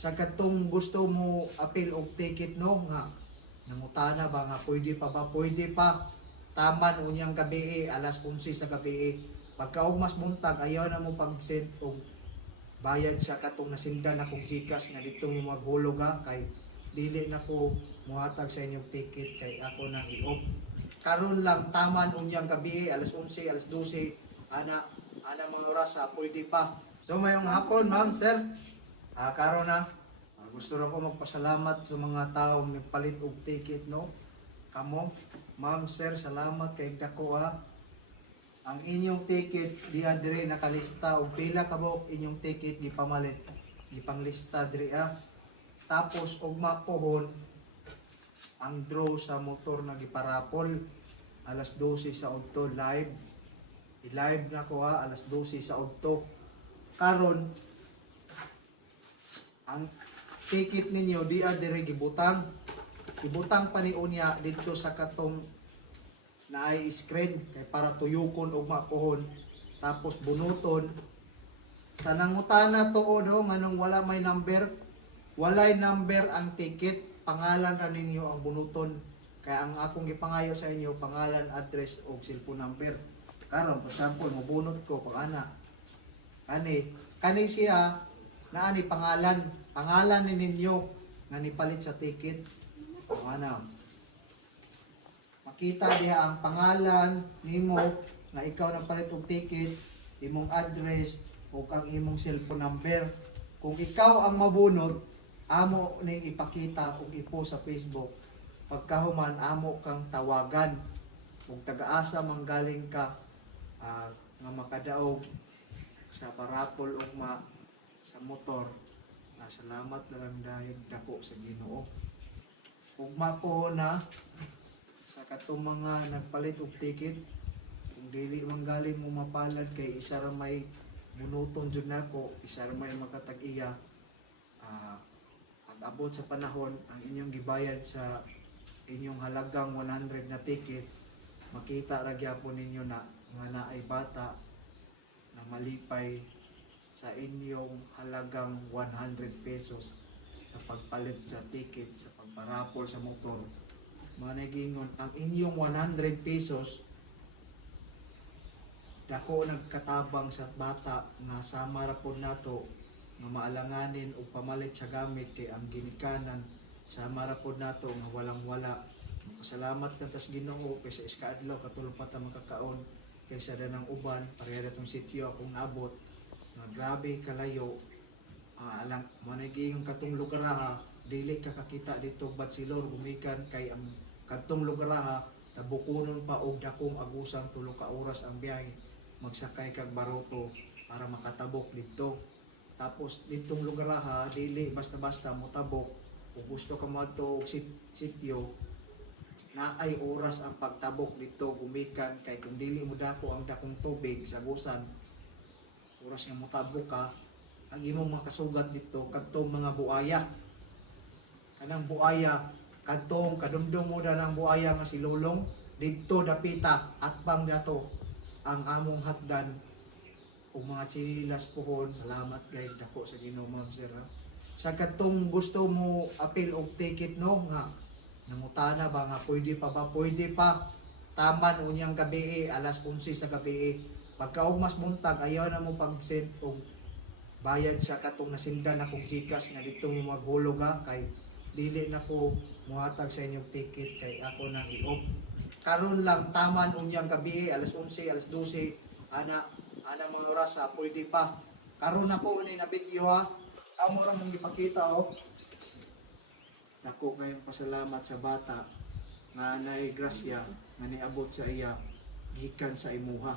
Sa katong gusto mo apil og ticket no nga nangutana ba nga pwede pa taman unyang gabi alas 11 sa gabi pagka mas buntag ayaw na mo pag-send og bayad sa katong nasindan akong Gcash nga dito mo maghulog ha kay dili na ko muhatag sa inyong ticket kay ako nang i-off karon lang taman unyang gabi alas 11 alas 12 ana mga oras pwede pa so mayong hapon ma'am sir karon na gusto rin ko magpasalamat sa mga tao may palit og ticket no kamo ma'am sir salamat kay dako ang inyong ticket diha dire nakalista og pila ka buok inyong ticket gipamalit gipanglista dire tapos ugma pohon ang draw sa motor na giparapol alas 12 sa udto live i-live na ko alas 12 sa udto karon ang ticket ninyo di dire gibutang pa ni unya dito sa katong naay screen kay para tuyukon og makuhon tapos bunuton sa nangutana tuod nganong wala may number walay number ang ticket pangalan ra ninyo ang bunuton kaya ang akong gipangayo sa inyo pangalan address ug cellphone number karon for example mobunot ko pag ana kani siya naani pangalan ni ninyo nga nipalit sa ticket makita diha ang pangalan nimo nga ikaw nang palit og ticket imong address ug ang imong cellphone number kung ikaw ang mabunot amo ning ipakita ug ipost sa Facebook pagkahuman amo kang tawagan kung taga-asa manggaling ka nga makadaog sa parapol ug sa motor salamat na lang dahil dako sa Ginoo ugma ko na sa katong mga nagpalit og ticket kung dili manggaling mo mapalad kay isa ra may bunuton jud nako isa ra may makatag-iya pag-abot sa panahon ang inyong gibayad sa inyong halagang 100 na ticket makita ra gyapon ninyo na nga naay bata na malipay sa inyong halagang 100 pesos sa pagpalit sa ticket sa pagparapol sa motor managingon ang inyong 100 pesos dako nagkatabang sa bata nga sama ra pod nato nga maalanganin o pamalit sa gamit kay ang ginikanan sama ra pod nato nga walang wala salamat kantas Ginoo kay sa iskaadlaw katulong pa ta makakaon kaysa danang uban pareha datong sitio akong naabot nga grabe kalayo alang managing katong lugar dili ka kakita dito Batsilor gumikan kay ang katong lugar tabukunon pa og dakong agusang 3 ka oras ang biyahe magsakay kag baroto para makatabok dito tapos ditong lugar dili basta-basta motabok kung gusto ka moadto og sitio naay oras ang pagtabok dito gumikan kay kung dili mo dako ang dakong tubig sa gusan oras nga motabok ka ang imong makasugat dito kadtong mga buaya kanang buaya kadtong kadumdum mo da ng buaya nga silulong didto dapita at bang dato ang among hatdan ug mga chinilas pohon salamat gayud dako sa Ginoo ma'am sir sa katong gusto mo apil og ticket no nga nangutana ba nga pwede pa taman unyang gabi alas 11 sa gabi pagka mas buntag ayaw na mo pag-send og bayad sa katong nasindan akong Gcash nga dito mo maghulog kay dili na ko muhatag sa inyong ticket kay ako nang i-off karon lang taman unyang gabi alas 11 alas 12 ana mga oras pwede pa karon na po ni na video amo ra mong gipakita dako kayong pasalamat sa bata nga naay grasya nga niabot sa iya gikan sa imuha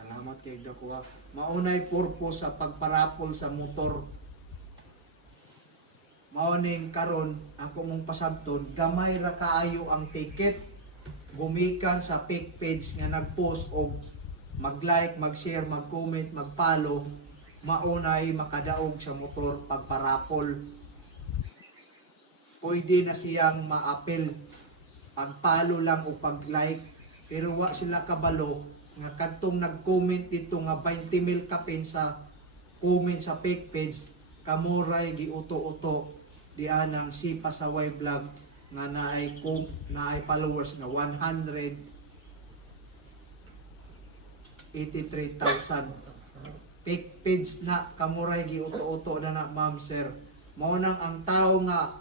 salamat kay dako maunay purpose sa pagparapol sa motor maoning karon ako mong pasabton gamay ra kaayo ang ticket gumikan sa fake page nga nagpost og mag-like, mag-share, mag-comment, mag-follow maunay makadaog sa motor pagparapol pwede na siyang ma-apel pag-follow lang o pag-like pero wa sila kabalo nga kadtong nag-comment dito nga 20,000 kapin sa comment sa fake page kamuray giuto-uto di anang si Pasaway Vlog nga naay followers nga 183,000. Fake page na kamuray giuto-uto na ma'am sir. Mao nang ang tao nga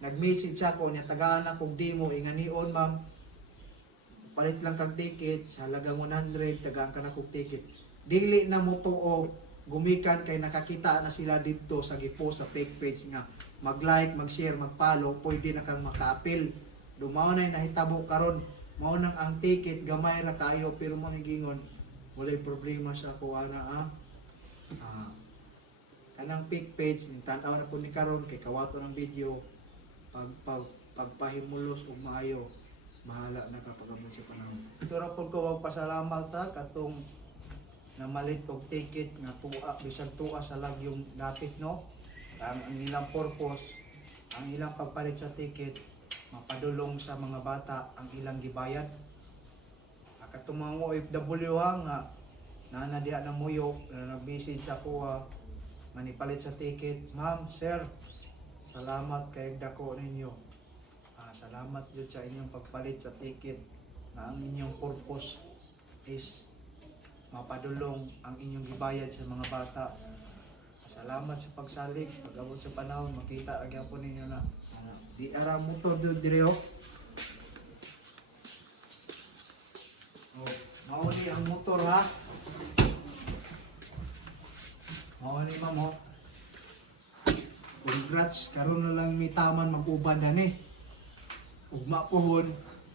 nag-message ako niya tagaan ako demo inganion ma'am. Palit lang kag ticket sa halagang 100 tagaan ka na kog ticket. Dili na mo tuo gumikan kay nakakita na sila dito sa gipost sa fake page nga mag-like, mag-share, mag-follow, pwede na kang maka-appeal. Dumaw na nahitabo karon, mao nang ang ticket gamay ra kayo pero mo gingon walay problema sa kuha na kanang fake page tan-aw na po ni karon kay kawato ng video pagpahimulos og maayo mahala na kapag amon sa panahon. Ito ra po ko magpasalamat ta katong namalit og ticket nga tuwa bisag tuwa sa lagyong dapit no. Ang ilang purpose, ang ilang pagpalit sa ticket mapadulong sa mga bata ang ilang gibayad. Katong mga OFW nga na diha na muyo na nag-message sa kuha manipalit sa ticket. Ma'am, sir, salamat kay dako ninyo. Salamat jud sa inyong pagpalit sa ticket na ang inyong purpose is mapadulong ang inyong gibayad sa mga bata. Salamat sa pagsalig, pag-abot sa panahon, makita agyan po ninyo na di ara motor doon direo. Mauli ang motor ha. Mauli mamo. Congrats, karon na lang may taman makuban na ni. Ugma pohon,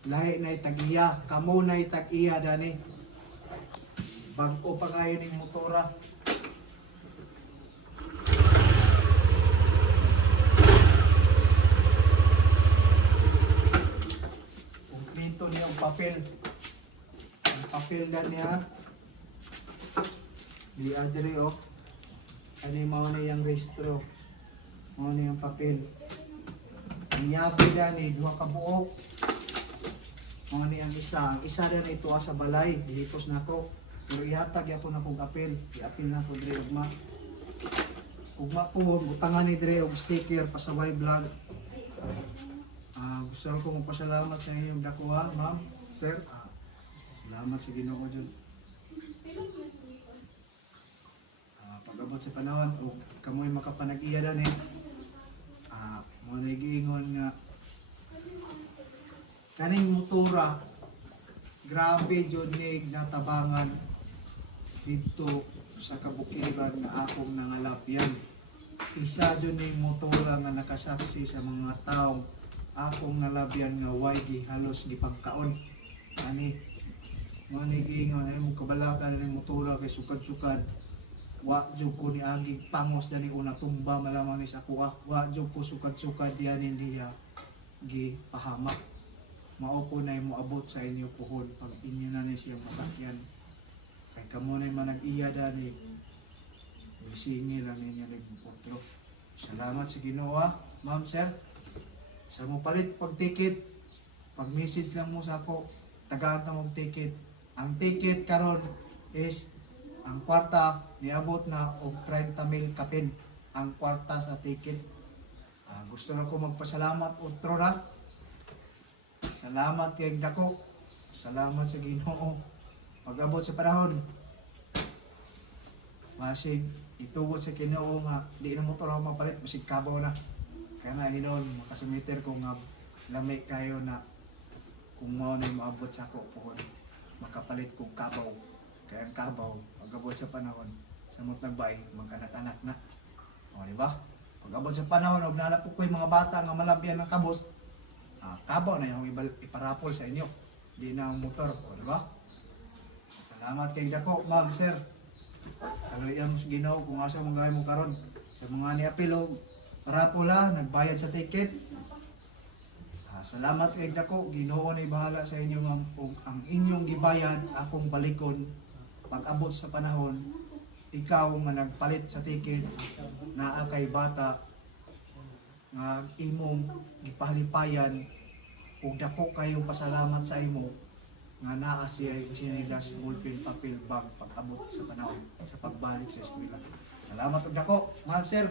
lahi na itag-iya, kamo na itag-iya dani. Bago pa kayo ng motora. Kumpleto niya ang papel. Ang papel na niya. Di adre o. Ano yung mga na yung restro. Mga na yung papel. Ang yabi na ni, duha ka buok. Mga na yung isa. Ang isa na ito sa balay. Dihipos na ko. Pero ihatag ya po na kong apel. I-apel na ko dre ugma. Ugma po, butangan ni dre og sticker Pasaway Vlog. Gusto ko magpasalamat sa inyong dako ha, ma'am, sir. Salamat sa Ginoo dyan. Pag-abot sa panahon, o kamoy makapanag-iya dan mo nagiingon nga kaning motora grabe jud ni natabangan dito sa kabukiran nga akong nangalapyan. Isa jud ni motora nga nakasaksi sa mga taong akong nalabyan nga way halos gipagkaon. Ani mo nagiingon ay mo kabalakan ng motora kay sukad-sukad. Wa jud ko ni agig pangos dani una tumba malamang ni sa kuha. Wa jud ko sukad-sukad diyan diha gipahamak. Mao po na moabot sa inyo puhon pag inyo na ni siya masakyan. Kay kamo na manag-iya dani. Bisingi lang ninyo ng potro. Salamat sa Ginoo, ma'am, sir. Sa mo palit pag ticket, pag message lang mo sa ako, tagaan na mong ticket. Ang ticket karon is ang kwarta niabot na og 30,000 kapin ang kwarta sa ticket. Gusto na ko magpasalamat utro na. Salamat kay dako. Salamat sa Ginoo. Pag-abot sa panahon. Masig itugot sa Ginoo nga di na mo to mapalit masig kabaw na. Kaya na hinon makasumiter ko nga lamay kayo na kung mao na maabot sa ako pohon makapalit kong kabaw. Kaya ang kabaw pag-abot sa panahon sa mot nagbay magkanak-anak na. O di ba? Pag-abot sa panahon og nalap ko yung mga bata nga malabyan ng kabos. Kabaw na yung iparapol sa inyo. Di na ang motor, o di ba? Salamat kay dako, ma'am, sir. Kaloyan mo sa Ginoo kung asa mong gawin mo karon sa mga niapilo parapol nagbayad sa ticket. Salamat kay dako, Ginoo na bahala sa inyo, ma'am. Kung ang inyong gibayad akong balikon pag-abot sa panahon, ikaw nga nagpalit sa ticket naa kay bata nga imong gipahalipayan ug dako kayong pasalamat sa imo nga naa siya sinilas ballpen papel bag pag-abot sa panahon sa pagbalik sa eskwela. Salamat og dako, ma'am sir.